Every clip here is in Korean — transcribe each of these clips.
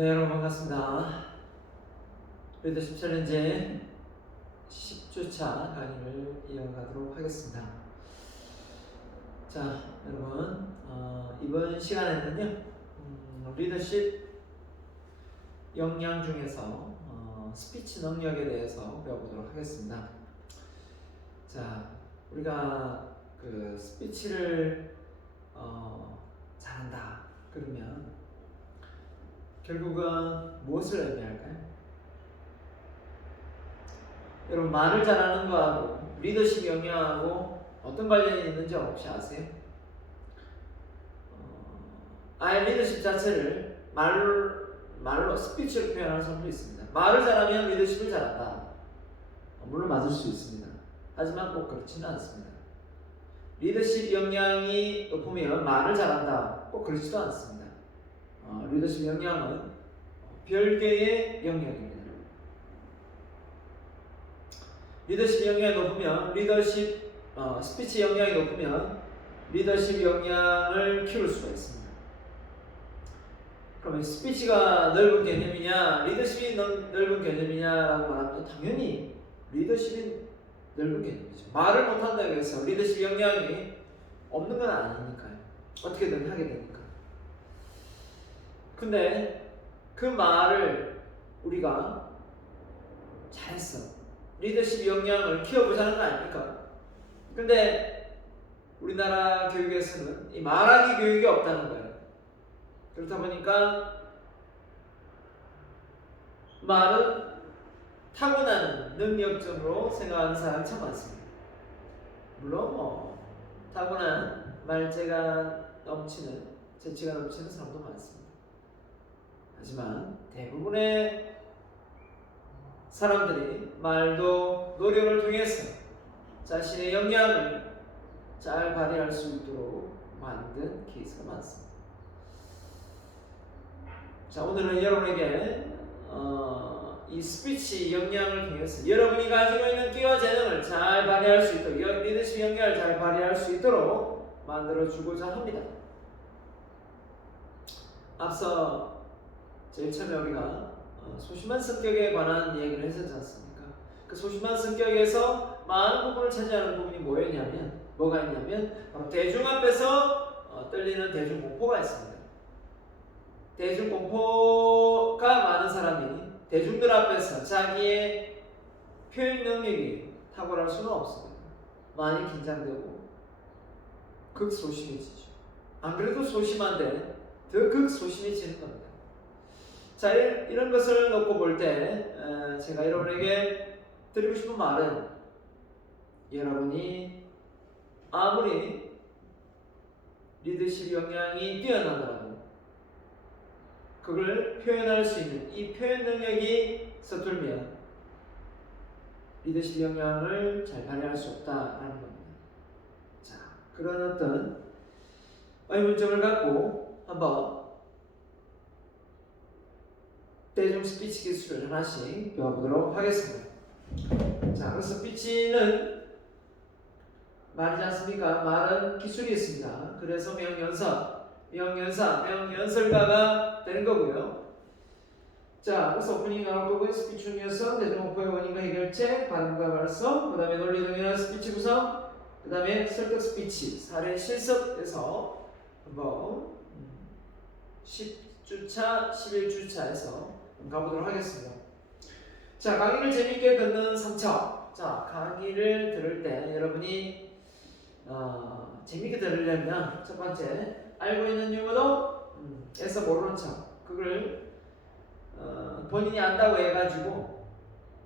네, 여러분 반갑습니다. 리더십 챌린지 10주차 강의를 이어가도록 하겠습니다. 자, 여러분 이번 시간에는요 리더십 역량 중에서 스피치 능력에 대해서 배워보도록 하겠습니다. 자, 우리가 그 스피치를 잘한다 그러면 결국은 무엇을 의미할까요? 여러분, 말을 잘하는 거하고 리더십 역량하고 어떤 관련이 있는지 혹시 아세요? 아예 리더십 자체를 말로 스피치로 표현하는 사람도 있습니다. 말을 잘하면 리더십을 잘한다. 물론 맞을 수 있습니다. 하지만 꼭 그렇지는 않습니다. 리더십 역량이 높으면 말을 잘한다. 꼭 그렇지도 않습니다. 리더십 역량은 별개의 영역입니다. 리더십 역량이 높으면 스피치 역량이 높으면 리더십 역량을 키울 수가 있습니다. 그러면 스피치가 넓은 개념이냐, 리더십이 넓은 개념이냐라고 말하면 당연히 리더십이 넓은 개념이죠. 말을 못한다고 해서 리더십 역량이 없는 건 아니니까요. 어떻게든 하게 되니까. 근데 그 말을 우리가 잘했어. 리더십 역량을 키워보자는 거 아닙니까? 근데 우리나라 교육에서는 이 말하기 교육이 없다는 거예요. 그렇다 보니까 말은 타고나는 능력점으로 생각하는 사람이 참 많습니다. 물론 타고난 말재가 넘치는, 재치가 넘치는 사람도 많습니다. 하지만 대부분의 사람들이 말도 노력을 통해서 자신의 역량을 잘 발휘할 수 있도록 만든 케이스가 많습니다. 자, 오늘은 여러분에게 이 스피치 역량을 통해서 여러분이 가지고 있는 끼와 재능을 잘 발휘할 수 있도록, 리더십 역량을 잘 발휘할 수 있도록 만들어주고자 합니다. 앞서 제일 처음에 우리가 소심한 성격에 관한 얘기를 했었지 않습니까? 그 소심한 성격에서 많은 부분을 차지하는 부분이 뭐가 있냐면 바로 대중 앞에서 떨리는 대중공포가 있습니다. 대중공포가 많은 사람이 대중들 앞에서 자기의 표현 능력이 탁월할 수는 없습니다. 많이 긴장되고 극소심해지죠. 안 그래도 소심한데 더 극소심해지는 겁니다. 자, 이런 것을 놓고 볼 때 제가 여러분에게 드리고 싶은 말은, 여러분이 아무리 리더십 역량이 뛰어나더라도 그걸 표현할 수 있는 이 표현 능력이 서툴면 리더십 역량을 잘 발휘할 수 없다라는 겁니다. 자, 그런 어떤 의문점을 갖고 한번 대중 스피치 기술을 하나씩 배워보도록 하겠습니다. 자, 그 스피치는 말이지 않습니까? 말은 기술이 있습니다. 그래서 명연설가가 되는 거고요. 자, 그래서 오프닝 나올 거고요. 스피치 중에서 대중공포의 원인과 해결책, 발음과 발성, 그 다음에 논리정연한 스피치 구성, 그 다음에 설득 스피치, 사례 실습에서 한번 10주차, 11주차에서 가보도록 하겠습니다. 자, 강의를 재밌게 듣는 상처. 자, 강의를 들을 때 여러분이 재밌게 들으려면 첫 번째, 알고 있는 유머도 애써 모르는 척. 그걸 본인이 안다고 해가지고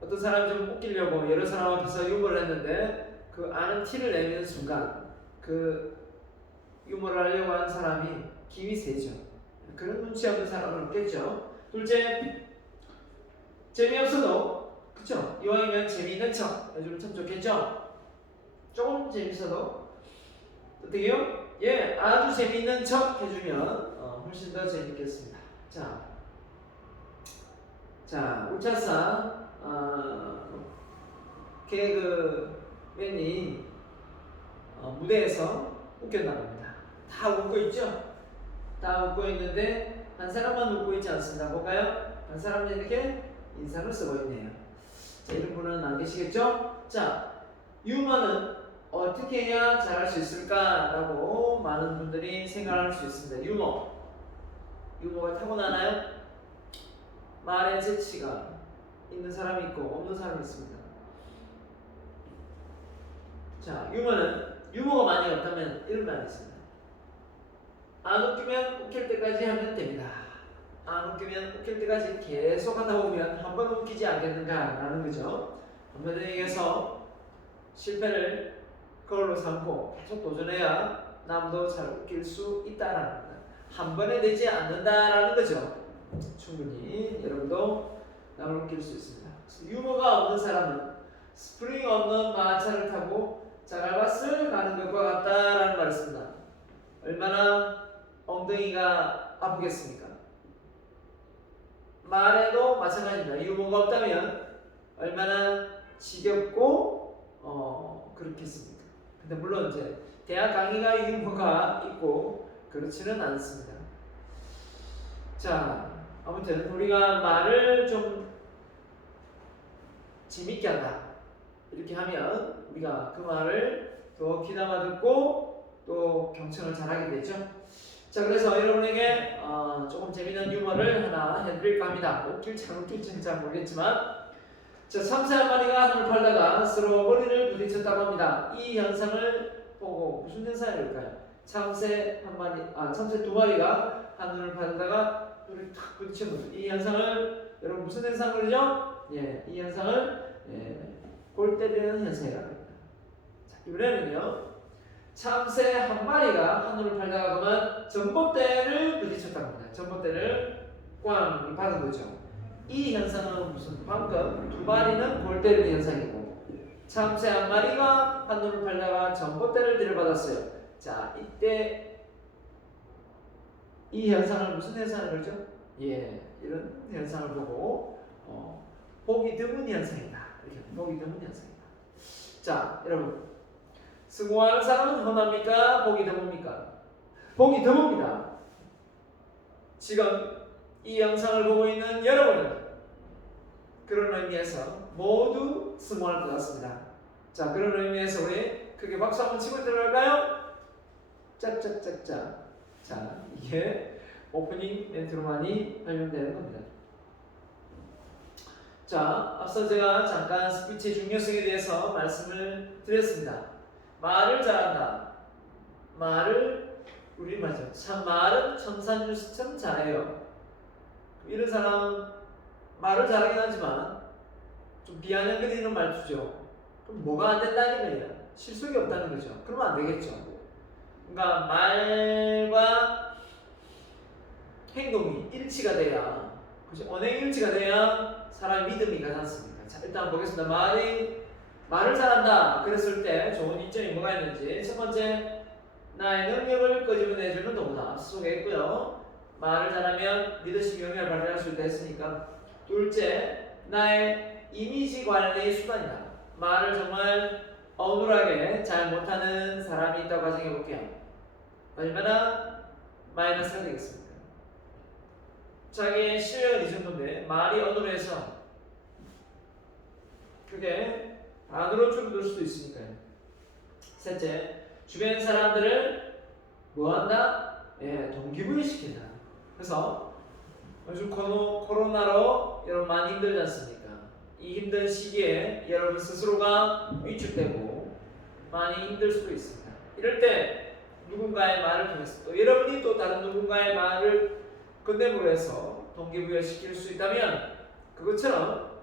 어떤 사람 좀 웃기려고 여러 사람 앞에서 유머를 했는데 그 아는 티를 내는 순간 그 유머를 하려고 하는 사람이 기위 세죠. 그런 눈치 없는 사람은 없겠죠. 둘째, 재미없어도, 그쵸? 이왕이면 재미있는 척 해주면 참 좋겠죠? 조금 재밌어도 어떻게요? 예, 아주 재미있는 척 해주면 훨씬 더 재밌겠습니다. 자, 우차사 개그맨이 무대에서 웃겼나 봅니다. 다 웃고 있죠? 다 웃고 있는데 한 사람만 웃고 있지 않습니다. 뭘까요? 한 사람이 이렇게 인상을 쓰고 있네요. 자, 이런 분은 안 계시겠죠? 자, 유머는 어떻게 해야 잘할 수 있을까라고 많은 분들이 생각할 수 있습니다. 유머가 타고나나요? 말의 재치가 있는 사람이 있고 없는 사람이 있습니다. 자, 유머가 많이 없다면 이런 말이 있습니다. 안 웃기면 웃길 때까지 하면 됩니다. 안 웃기면 웃길 때까지 계속 하다 보면 한 번 웃기지 않겠는가라는 거죠. 한마디로 얘기해서 실패를 그걸로 삼고 계속 도전해야 남도 잘 웃길 수 있다라는 겁니다. 한 번에 되지 않는다라는 거죠. 충분히 여러분도 남을 웃길 수 있습니다. 유머가 없는 사람은 스프링 없는 마차를 타고 자갈밭을 가는 것과 같다라는 말을 씁니다. 얼마나 엉덩이가 아프겠습니까? 말에도 마찬가지입니다. 유머가 없다면 얼마나 지겹고 그렇겠습니까? 근데 물론 이제 대학 강의가 유머가 있고 그렇지는 않습니다. 자, 아무튼 우리가 말을 좀 재밌게 한다 이렇게 하면 우리가 그 말을 더 귀담아 듣고 또 경청을 잘하게 되죠. 자, 그래서 여러분에게 조금 재미있는 유머를 하나 해드릴까 합니다. 웃길지 잘 모르겠지만, 자, 참새 한 마리가 하늘을 팔다가 서로 머리를 부딪혔다고 합니다. 이 현상을 보고 무슨 현상일까요? 참새 두 마리가 하늘을 팔다가 둘이 탁 부딪힌 거죠. 이 현상을 여러분 무슨 현상을 그러죠? 예, 이 현상을 골 때리는 현상이라고 합니다. 자, 이번에는요. 참새 한 마리가 하늘을 팔다가 그만 전봇대를 부딪혔다고 합니다. 전봇대를 꽝 받은 거죠. 이 현상은 무슨 방금 두 마리는 골 때리는 현상이고 참새 한 마리가 하늘을 팔다가 전봇대를 들이받았어요. 자, 이때 이 현상을 무슨 현상을 그러죠? 예, 이런 현상을 보고 보기 드문 현상이다. 이렇게 보기 드문 현상이다. 자, 여러분. 승호하는 사람은 험합니까? 복이 드뭅니까? 복이 드뭅니다. 지금 이 영상을 보고 있는 여러분은 그런 의미에서 모두 승호할 것 같습니다. 자, 그런 의미에서 우리 크게 박수 한번 치고 들어갈까요? 짝짝짝짝. 자, 이게 오프닝 멘트로 많이 활용되는 겁니다. 자, 앞서 제가 잠깐 스피치의 중요성에 대해서 말씀을 드렸습니다. 말을 잘한다. 우리 말이죠. 참 말은 천산유수처럼 잘해요. 이런 사람은 말을 잘하긴 하지만 좀 비아냥거리는 말투죠. 그럼 뭐가 안 된다는 거예요? 실속이 없다는 거죠. 그러면 안 되겠죠. 그러니까 말과 행동이 일치가 돼야, 그죠? 언행 일치가 돼야 사람의 믿음이 가지 않습니까? 자, 일단 보겠습니다. 말을 잘한다. 그랬을 때 좋은 이점이 뭐가 있는지. 첫 번째, 나의 능력을 끄집어내주는 도구다. 앞서 소개했고요. 말을 잘하면 리더십 영역을 발휘할 수 있다 했으니까. 둘째, 나의 이미지 관리 수단이다. 말을 정말 어눌하게 잘 못하는 사람이 있다고 가정해 볼게요. 얼마나 마이너스가 되겠습니까? 자기의 실력은 이 정도인데 말이 어눌해서 그게 안으로 줄어들 수도 있으니까요. 셋째, 주변 사람들을 뭐한다? 예, 동기부여시킨다. 그래서 요즘 코로나로 여러분 많이 힘들지 않습니까? 이 힘든 시기에 여러분 스스로가 위축되고 많이 힘들 수도 있습니다. 이럴 때 누군가의 말을 통해서 또 여러분이 또 다른 누군가의 말을 건네부로 해서 동기부여시킬 수 있다면 그것처럼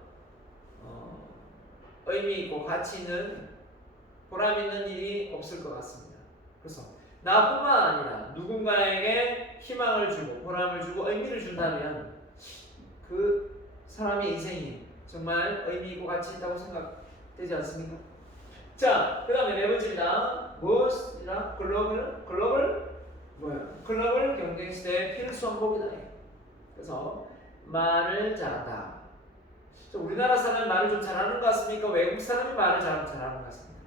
의미 있고 가치 있는 보람 있는 일이 없을 것 같습니다. 그래서 나뿐만 아니라 누군가에게 희망을 주고 보람을 주고 의미를 준다면 그 사람의 인생이 정말 의미 있고 가치 있다고 생각되지 않습니까? 자, 그 다음에 네 번째입니다. 무엇이라? 글로벌 경쟁 시대의 필수 항목이다. 그래서 말을 잘한다. 우리나라 사람이 말을 좀 잘하는 것 같습니까? 외국 사람이 말을 잘하는 것 같습니까?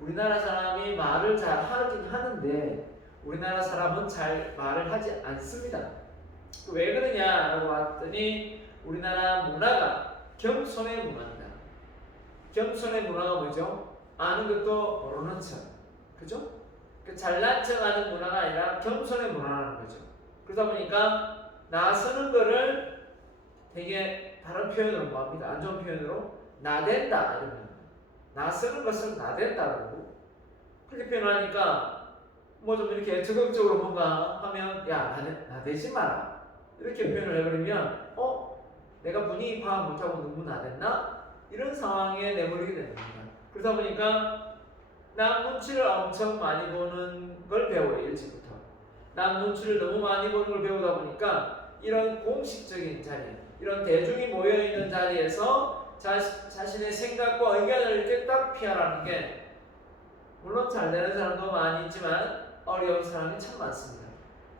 우리나라 사람이 말을 잘 하긴 하는데 우리나라 사람은 잘 말을 하지 않습니다. 왜 그러냐라고 봤더니 우리나라 문화가 겸손의 문화입니다. 겸손의 문화가 뭐죠? 아는 것도 모르는 척, 그죠? 그 잘난 척하는 문화가 아니라 겸손의 문화라는 거죠. 그러다 보니까 나서는 거를 되게 다른 표현으로 뭐합니다. 안 좋은 표현으로 나댄다 이러면 나서는 것을 나댄다고 그렇게 표현하니까 뭐 좀 이렇게 적극적으로 뭔가 하면 야 나대지 마라 이렇게 표현을 해버리면 내가 분위기 파악 못하고 너무 나댔나? 이런 상황에 내몰리게 되는 겁니다. 그러다 보니까 남 눈치를 엄청 많이 보는 걸 배워요. 일찍부터 남 눈치를 너무 많이 보는 걸 배우다 보니까 이런 공식적인 자리, 이런 대중이 모여있는 자리에서 자신의 생각과 의견을 이렇게 딱 피하라는 게 물론 잘 되는 사람도 많이 있지만 어려운 사람이 참 많습니다.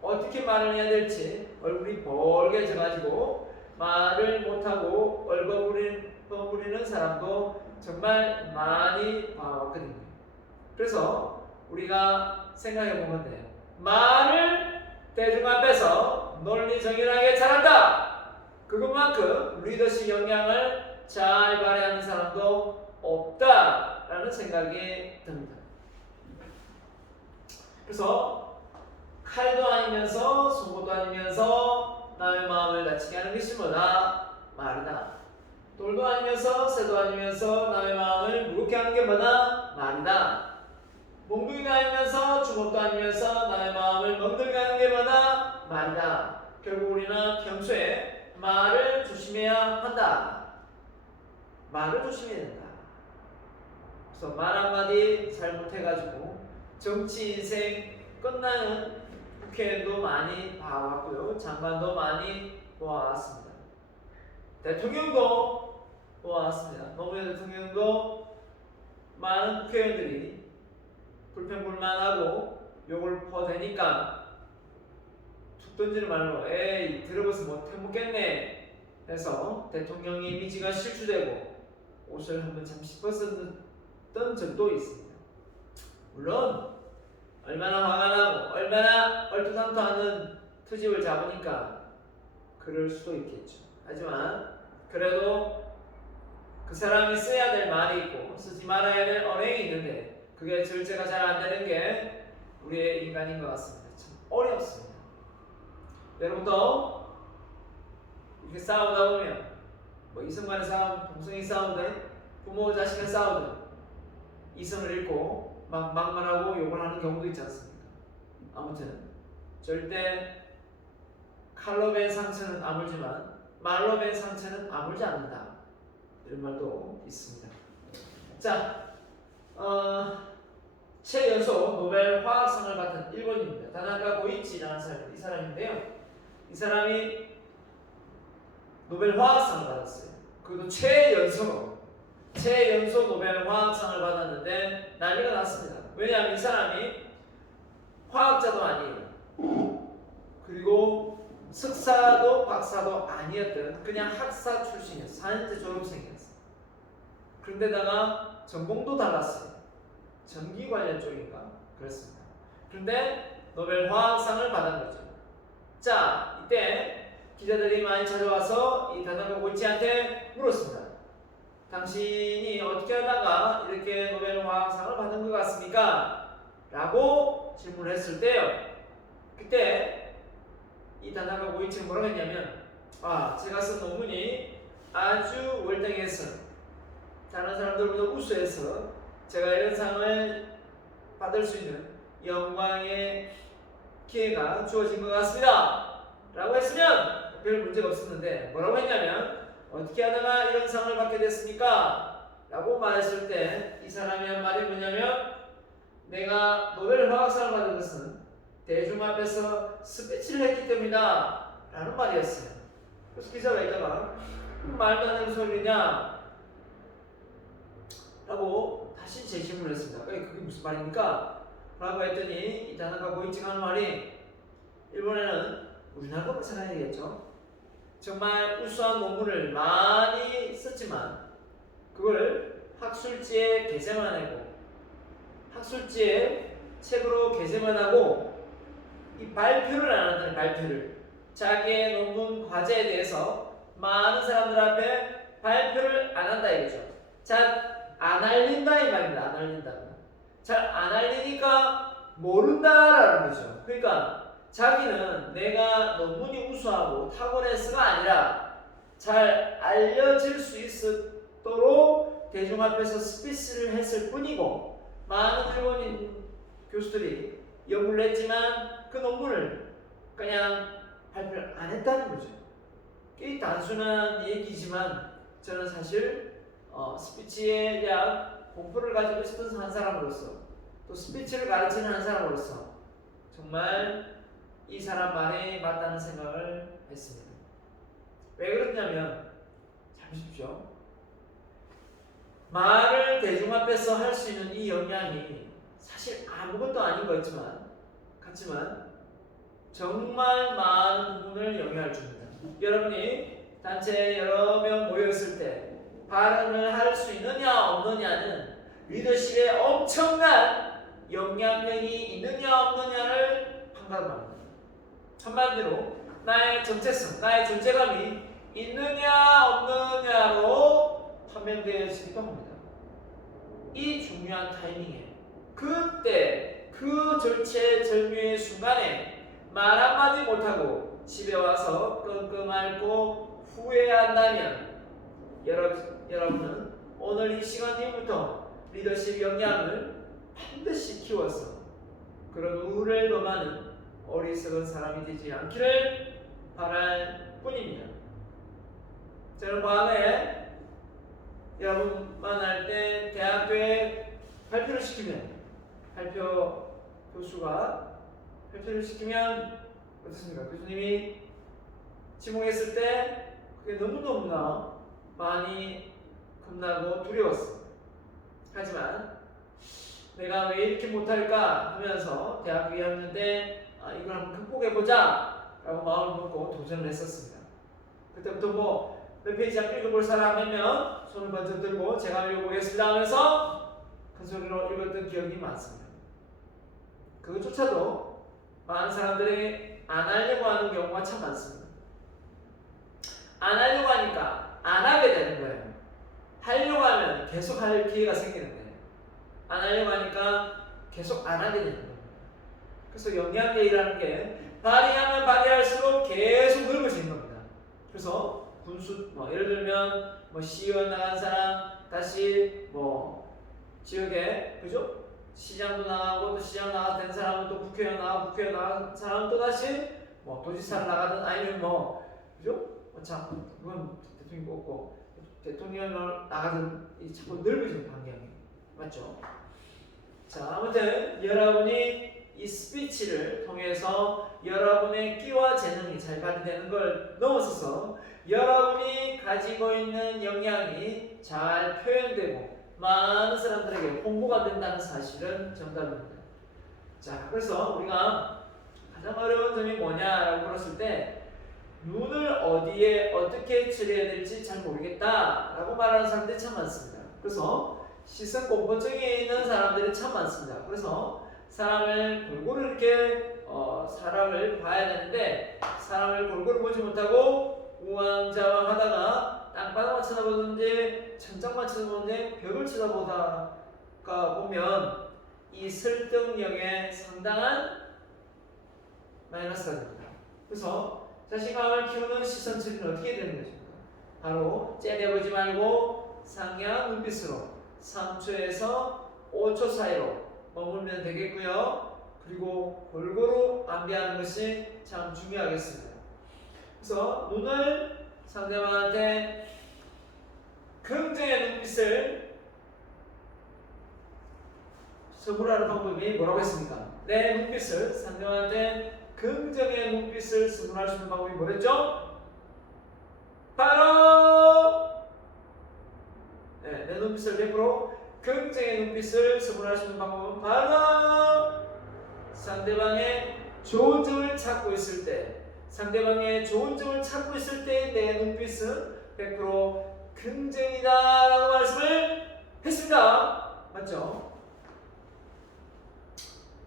어떻게 말을 해야 될지 얼굴이 벌게져가지고 말을 못하고 얼버무리는 사람도 정말 많이 봐왔거든요. 그래서 우리가 생각해보면 돼요. 말을 대중 앞에서 논리정연하게 잘한다. 그것만큼 리더십 역량을 잘 발휘하는 사람도 없다라는 생각이 듭니다. 그래서 칼도 아니면서 송곳도 아니면서 남의 마음을 다치게 하는 것이 뭐다? 말이다. 돌도 아니면서 새도 아니면서 남의 마음을 무겁게 하는 게 뭐다? 말이다. 몽둥이도 아니면서 주먹도 아니면서 남의 마음을 멍들게 하는 게 뭐다? 말이다. 결국 우리는 평소에 말을 조심해야 한다. 말을 조심해야 된다. 그래서 말 한마디 잘못해가지고 정치 인생 끝나는 국회의원도 많이 봐왔고요. 장관도 많이 보아왔습니다. 대통령도 보아왔습니다. 노무현 대통령도 많은 국회의원들이 불평불만하고 욕을 퍼대니까 툭 던지는 말로 에이 들어봐서 못해먹겠네 해서 대통령 이미지가 실추되고 옷을 한번 잠시 벗었던 적도 있습니다. 물론 얼마나 화가 나고 얼마나 얼토당토하는 트집을 잡으니까 그럴 수도 있겠죠. 하지만 그래도 그 사람이 써야 될 말이 있고 쓰지 말아야 될 언행이 있는데 그게 절제가 잘 안 되는 게 우리의 인간인 것 같습니다. 참 어렵습니다. 여러분도 이렇게 싸우다 보면 뭐 이성 간의 싸움, 동성이 싸우든 부모 자식의 싸우든 이성을 잃고 막 막말하고 욕을 하는 경우도 있지 않습니까? 아무튼 절대 칼로 벤 상처는 아물지만 말로 벤 상처는 아물지 않는다. 이런 말도 있습니다. 자, 최연소 노벨 화학상을 받은 일본입니다. 다나카 고이치라는 사람입니다. 이 사람인데요. 이 사람이 노벨 화학상을 받았어요. 그것도 최연소 노벨 화학상을 받았는데 난리가 났습니다. 왜냐하면 이 사람이 화학자도 아니에요. 그리고 석사도 박사도 아니었던 그냥 학사 출신이었어요. 4년제 졸업생이었어요. 그런데다가 전공도 달랐어요. 전기 관련 쪽인가? 그렇습니다. 그런데 노벨 화학상을 받은 거죠. 자, 이때 기자들이 많이 찾아와서 이 다나카 고이치한테 물었습니다. 당신이 어떻게 하다가 이렇게 노벨 화학상을 받은 것 같습니까? 라고 질문을 했을 때요. 그때 이 다나카 고이치는 뭐라고 했냐면 제가 쓴 논문이 아주 월등해서 다른 사람들보다 우수해서 제가 이런 상을 받을 수 있는 영광의 기회가 주어진 것 같습니다. 라고 했으면 별 문제가 없었는데 뭐라고 했냐면 어떻게 하다가 이런 상을 받게 됐습니까? 라고 말했을 때 이 사람이 한 말이 뭐냐면 내가 노벨 화학상을 받은 것은 대중 앞에서 스피치를 했기 때문이다 라는 말이었어요. 그래서 기자가 있다가 말도 안 되는 소리냐 라고 다시 재질문을 했습니다. 그게 무슨 말입니까? 라고 했더니 이 다나카 고이치가 하는 말이 일본에는 우리나라도 마찬가지겠죠. 정말 우수한 논문을 많이 썼지만 그걸 학술지에 게재만 하고 학술지에 책으로 게재만 하고 이 발표를 안 한다는 발표를 자기의 논문 과제에 대해서 많은 사람들 앞에 발표를 안 한다 이거죠. 잘 안 알린다 이 말입니다. 안 알린다. 잘 안 알리니까 모른다라는 거죠. 그러니까 자기는 내가 논문이 우수하고 탁월해서가 아니라 잘 알려질 수 있도록 대중 앞에서 스피치를 했을 뿐이고, 많은 일본인 교수들이 연구를 했지만 그 논문을 그냥 발표를 안 했다는 거죠. 꽤 단순한 얘기지만 저는 사실 스피치에 대한 공부를 가지고 있었던 한 사람으로서, 또 스피치를 가르치는 한 사람으로서 정말 이 사람 말에 맞다는 생각을 했습니다. 왜 그러냐면, 잘 보십시오. 말을 대중 앞에서 할 수 있는 이 역량이 사실 아무것도 아닌 것 같지만 정말 많은 부분을 영향을 줍니다. 여러분이 단체에 여러 명 모였을 때 발언을 할 수 있느냐 없느냐는 리더십에 엄청난 영향력이 있느냐 없느냐를 판가름합니다. 한마디로 나의 정체성, 나의 존재감이 있느냐 없느냐로 판명되어지기도 합니다. 이 중요한 타이밍에, 그때 그 절체절명의 순간에 말 한마디 못하고 집에 와서 끙끙 앓고 후회한다면 여러분은 오늘 이 시간 뒤부터 리더십 역량을 반드시 키워서 그런 우를 범하는 어리석은 사람이 되지 않기를 바랄 뿐입니다. 저는 과거에 여러분 만날 때 대학교에 발표를 시키면, 발표 교수가 발표를 시키면 어떻습니까? 교수님이 지목했을 때 그게 너무너무나 많이 겁나고 두려웠어요. 하지만 내가 왜 이렇게 못할까 하면서 대학교 2학년 때 이걸 한번 극복해보자 라고 마음을 먹고 도전을 했었습니다. 그때부터 뭐 몇 페이지 한번 읽어볼 사람 하면 손을 번쩍 들고 제가 읽어보겠습니다 하면서 큰 소리로 읽었던 기억이 많습니다. 그것조차도 많은 사람들이 안 하려고 하는 경우가 참 많습니다. 안 하려고 하니까 안 하게 되는 거예요. 하려고 하면 계속 할 기회가 생기는 거예요. 안 하려고 하니까 계속 안 하게 되는 거예요. 그래서 영향력이라는 게 발휘하면 발휘할수록 계속 넓어지는 겁니다. 그래서 군수, 예를 들면 시의원 나간 사람 다시 지역에 그죠? 시장도 나가고, 또 시장 나가 된 사람은 또 국회의원 나가고, 국회의원 나간 사람은 또 다시 도지사를 나가든 아니면 그죠? 참 그건 대통령이 없고 대통령을 나가든 자꾸 넓어지는 방향이 맞죠? 자, 아무튼 여러분이 이 스피치를 통해서 여러분의 끼와 재능이 잘 발휘되는 걸 넘어서서 여러분이 가지고 있는 역량이 잘 표현되고 많은 사람들에게 홍보가 된다는 사실은 정답입니다. 자, 그래서 우리가 가장 어려운 점이 뭐냐라고 물었을 때 눈을 어디에 어떻게 처리해야 될지 잘 모르겠다라고 말하는 사람들이 참 많습니다. 그래서 시선 공포증이 있는 사람들이 참 많습니다. 그래서 사람을 골고루 이렇게 사람을 봐야 되는데 사람을 골고루 보지 못하고 우왕좌왕하다가 땅바닥만 쳐다보든지 천장만 쳐다보든지 벽을 쳐다보다가 보면 이 설득력에 상당한 마이너스가 됩니다. 그래서 자신감을 키우는 시선 처리는 어떻게 되는 것입니까? 바로 째려보지 말고 상냥한 눈빛으로 3초에서 5초 사이로 머물면 되겠고요. 그리고 골고루 안배하는 것이 참 중요하겠습니다. 그래서 눈을 상대방한테 긍정의 눈빛을 선물하는 방법이 뭐라고 했습니까? 내 눈빛을 상대방한테 긍정의 눈빛을 선물할 수 있는 방법이 뭐랬죠? 바로 내 눈빛을 100% 긍정의 눈빛을 선물할 수 있는 방법은 바로 상대방의 좋은 점을 찾고 있을 때, 상대방의 좋은 점을 찾고 있을 때 내 눈빛은 100% 긍정이다 라고 말씀을 했습니다. 맞죠?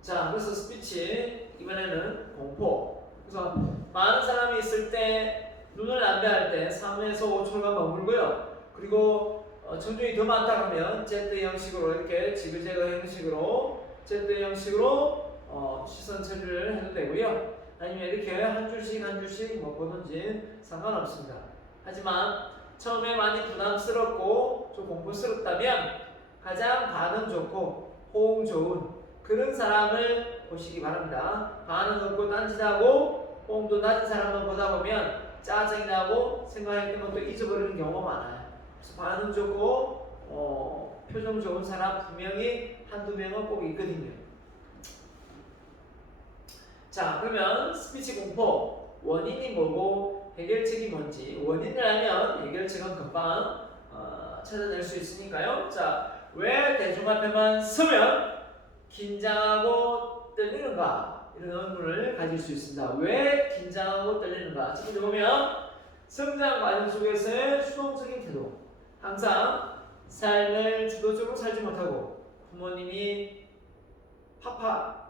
자, 그래서 스피치 이번에는 공포. 그래서 많은 사람이 있을 때 눈을 남배할 때 3에서 5초간 머물고요. 그리고 청중이 더 많다 그러면 Z 형식으로 이렇게 지그재그 형식으로 Z 형식으로 시선 처리를 해도 되고요. 아니면 이렇게 한 줄씩 뭐 보든지 상관없습니다. 하지만 처음에 많이 부담스럽고 좀 공부스럽다면 가장 반응 좋고 호응 좋은 그런 사람을 보시기 바랍니다. 반응 없고 딴짓하고 호응도 낮은 사람만 보다 보면 짜증이 나고 생각했던 것도 잊어버리는 경우가 많아요. 그래서 반응 좋고 표정 좋은 사람 분명히 한두 명은 꼭 있거든요. 자, 그러면 스피치 공포 원인이 뭐고 해결책이 뭔지 원인을 알면 해결책은 금방 찾아낼 수 있으니까요. 자, 왜 대중 앞에만 서면 긴장하고 떨리는가? 이런 의문을 가질 수 있습니다. 왜 긴장하고 떨리는가? 첫 번째 보면 성장 과정 속에서의 수동적인 태도. 항상 삶을 주도적으로 살지 못하고 부모님이 파파보이,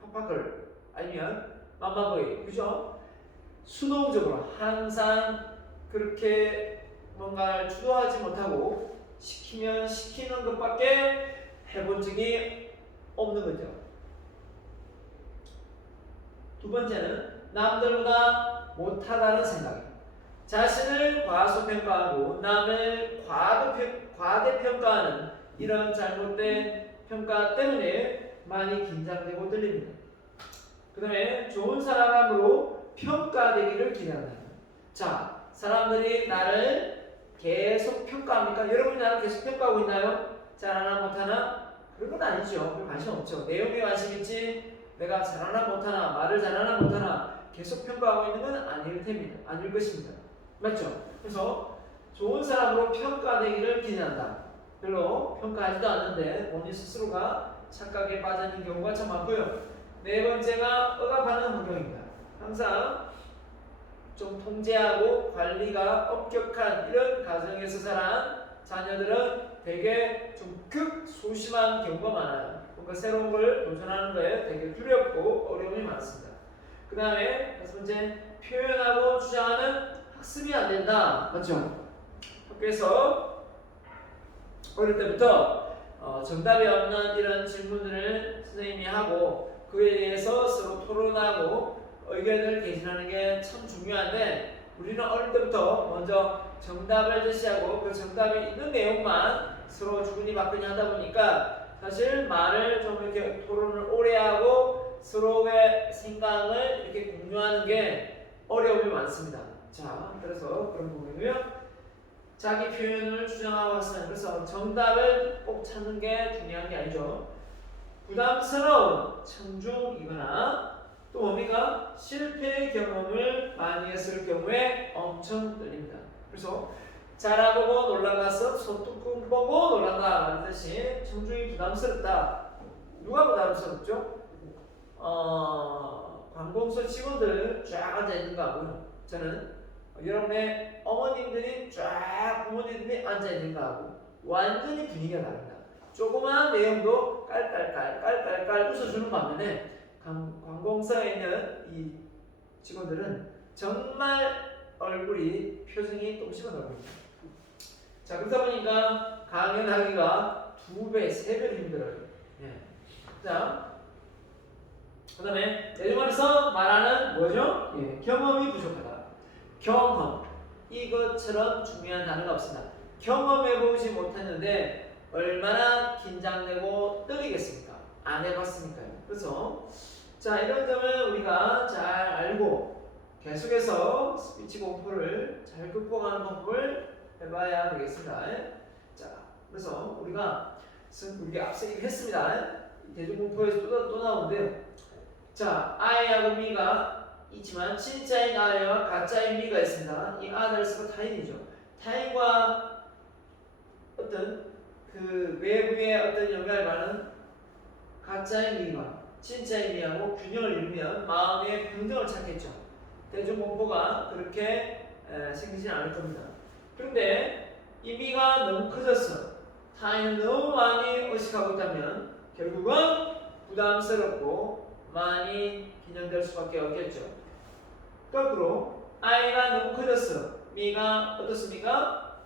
파파걸 아니면 맘마보이, 그죠? 수동적으로 항상 그렇게 뭔가를 주도하지 못하고 시키면 시키는 것밖에 해본 적이 없는 거죠. 두 번째는 남들보다 못하다는 생각. 자신을 과소평가하고 남을 과대평가하는 이런 잘못된 평가 때문에 많이 긴장되고 떨립니다. 그 다음에 좋은 사람으로 평가되기를 기대한다. 자, 사람들이 나를 계속 평가합니까? 여러분이 나를 계속 평가하고 있나요? 잘하나 못하나? 그런 건 아니죠. 별 관심 없죠. 내용에 관심 있지 내가 잘하나 못하나 말을 잘하나 못하나 계속 평가하고 있는 건 아닐 것입니다. 맞죠? 그래서 좋은 사람으로 평가되기를 기대한다. 별로 평가하지도 않는데 본인 스스로가 착각에 빠지는 경우가 참 많고요. 네 번째가 억압하는 환경입니다. 항상 좀 통제하고 관리가 엄격한 이런 가정에서 자란 자녀들은 되게 좀 극소심한 경우가 많아요. 뭔가 새로운 걸 도전하는 거에 되게 두렵고 어려움이 많습니다. 그 다음에 다섯 번째, 표현하고 주장하는 학습이 안 된다. 맞죠? 학교에서 어릴 때부터 정답이 없는 이런 질문들을 선생님이 하고 그에 대해서 서로 토론하고 의견을 개진하는 게 참 중요한데 우리는 어릴 때부터 먼저 정답을 제시하고 그 정답이 있는 내용만 서로 주거니받거니 하다 보니까 사실 말을 좀 이렇게 토론을 오래 하고 서로의 생각을 이렇게 공유하는 게 어려움이 많습니다. 자, 그래서 그런 부분이고요. 자기 표현을 주장하고 학습하는, 그래서 정답을 꼭 찾는 게 중요한 게 아니죠. 부담스러운 청중이거나 또 뭡니까? 실패의 경험을 많이 했을 경우에 엄청 떨립니다. 그래서 자라보고 놀라가서 소뚜껑 보고 놀란다 라는 뜻이 청중이 부담스럽다. 누가 부담스럽죠? 관공서 직원들 쫙 앉아 있는 거 하고요. 저는 여러분의 어머님들이 쫙 부모님들이 앉아 있는 거 하고 완전히 분위기가 다릅니다. 조그마한 내용도 깔깔깔 웃어주는 반면에 관공서에 있는 이 직원들은 정말 얼굴이 표정이 똥심한 얼굴입니다. 자, 그러다 보니까 강연하기가 2배, 3배 힘들어요. 예. 자, 그 다음에 내주 말해서 말하는 뭐죠? 예, 경험이 부족하다. 경험, 이것처럼 중요한 단어가 없습니다. 경험해보지 못했는데 얼마나 긴장되고 떨리겠습니까? 안 해봤으니까요. 그래서 자, 이런 점을 우리가 잘 알고 계속해서 스피치 공포를 잘 극복하는 방법을 해봐야 되겠습니다. 자, 그래서 우리가 앞서 얘기했습니다. 대중공포에서 또 나오는데요. 자, 아이하고 미가 있지만 진짜인 아이와 가짜인 미가 있습니다. 이 아들스가 타인이죠. 타인과 어떤 그 외부의 어떤 영향을 받는 가짜인 미가 진짜인 미하고 균형을 이루면 마음의 평정을 찾겠죠. 대중공포가 그렇게 생기진 않을 겁니다. 그런데 이 미가 너무 커졌어. 타인을 너무 많이 의식하고 있다면 결국은 부담스럽고 많이 긴장될 수밖에 없겠죠. 거꾸로 I가 너무 커졌어. 미가 어떻습니까?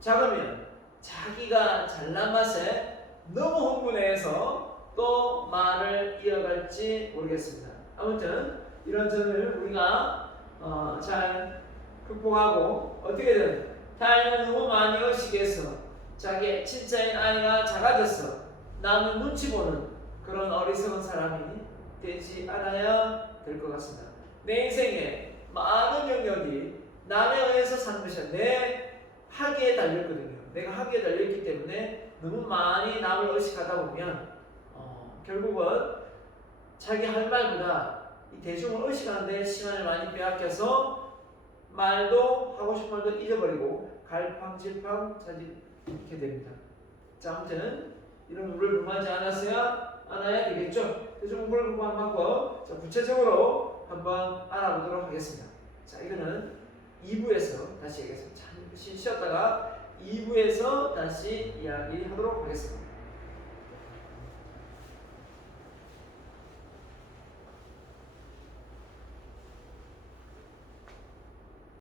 작으면 자기가 잘난 맛에 너무 흥분해서 또 말을 이어갈지 모르겠습니다. 아무튼 이런 점을 우리가 잘 극복하고 어떻게든 타인을 너무 많이 의식해서 자기 진짜인 아이가 작아졌어. 남을 눈치 보는 그런 어리석은 사람이 되지 않아야 될 것 같습니다. 내 인생에 많은 영역이 남에 의해서 사는 것이 내 학위에 달렸거든요. 내가 학위에 달려있기 때문에 너무 많이 남을 의식하다 보면 결국은 자기 할 말보다 이 대중을 의식하는데 시간을 많이 빼앗겨서 말도 하고 싶은 말도 잊어버리고 갈팡질팡 자짓게 됩니다. 자, 아무튼 이런 룰을 범하지 않아야 되겠죠. 대중공부를 공부한 방법, 자, 구체적으로 한번 알아보도록 하겠습니다. 자, 이거는 2부에서 다시 얘기하겠습니다. 잠시 쉬었다가 2부에서 다시 이야기하도록 하겠습니다.